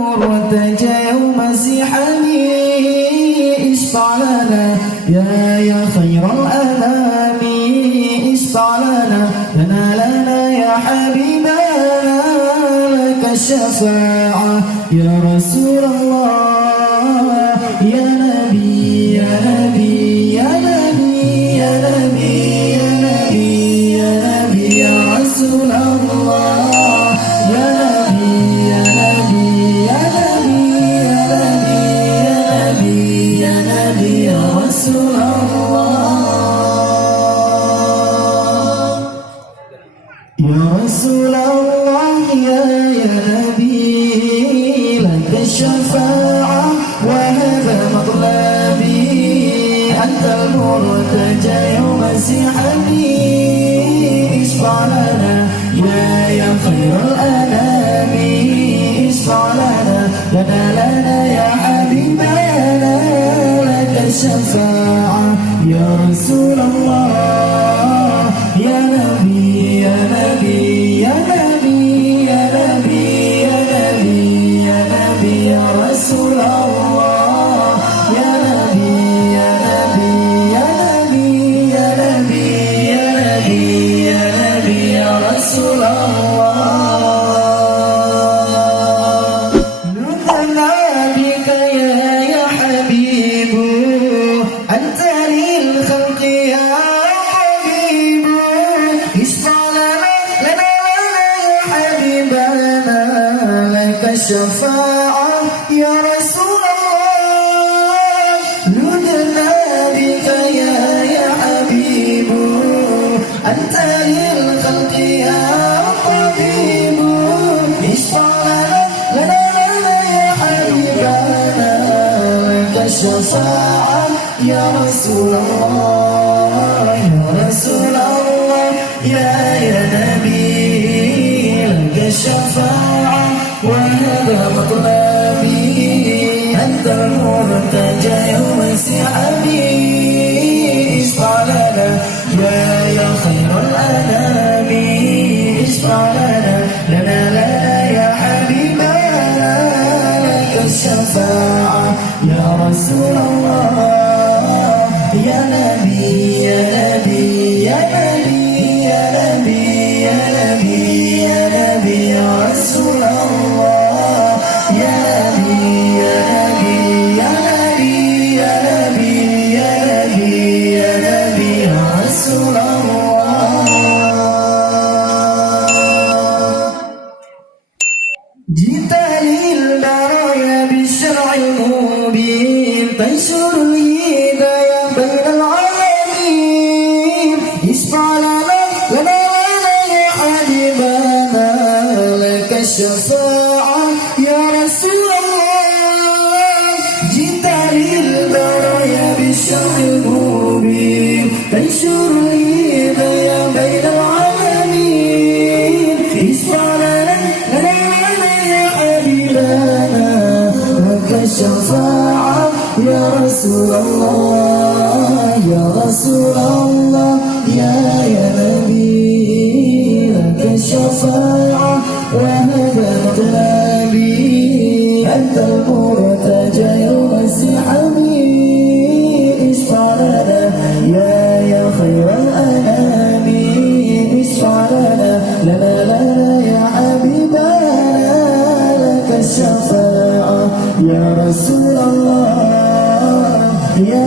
المرتجى يوم زحامي اشفع لنا يا خير الأنام اشفع لنا يا حبيبنا لك الشفاعة يا رسول الله يا نبي يا نبي يا نبي يا نبي يا نبي يا نبي يا رسول الله يا نبي يا نبي يا نبي يا نبي يا نبي يا رسول الله يا رسول الله يا نبي لك الشفاعة وهذا مطلبي أنت المرتجى يوم زحامي اشفع لنا يا خير الأنام اشفع لنا يا حبيبنا لك الشفاعة يا رسول الله يا نبي يا نبي يا نبي يا نبي يا نبي يا نبي يا رسول الله يا نبي يا نبي يا نبي يا نبي يا نبي يا نبي يا رسول الله نطلع بك يا حبيب أنت للخلق يا حبيب اشفع لنا يا حبيبنا لك الشفاعة يا رسول الله نودنا بك يا حبيب أنت للخلق يا حبيب اشفع لنا يا حبيبنا لك الشفاعة يا رسول الله يا رسول الله يا نبي لك الشفاعة وهذا مطلبي أنت المرتجى يوم زحامي اشفع لنا يا خير الأنام اشفع لنا يا حبيبنا لك الشفاعة يا رسول الله يا نبي يا نبي يا نبي يا نبي يا نبي يا نبي يا رسول الله يا نبي يا نبي يا نبي يا نبي يا نبي يا نبي يا رسول الله جئت للبرايا بالشرع المبين تنشر الهداية بين العالمين اشفع لنا يا حبيبنا لك الشفاعة يا رسول الله جئت للبرايا بالشرع المبين تنشر الهداية بين العالمين اشفع لنا يا حبيبنا لك الشفاعة يا رسول الله يا رسول الله يا نبي لك الشفاعة وهذا مطلبي أنت المرتجى يوم زحامي اشفع لنا يا خير الأنام اشفع لنا يا حبيبنا لك الشفاعة يا رسول الله يا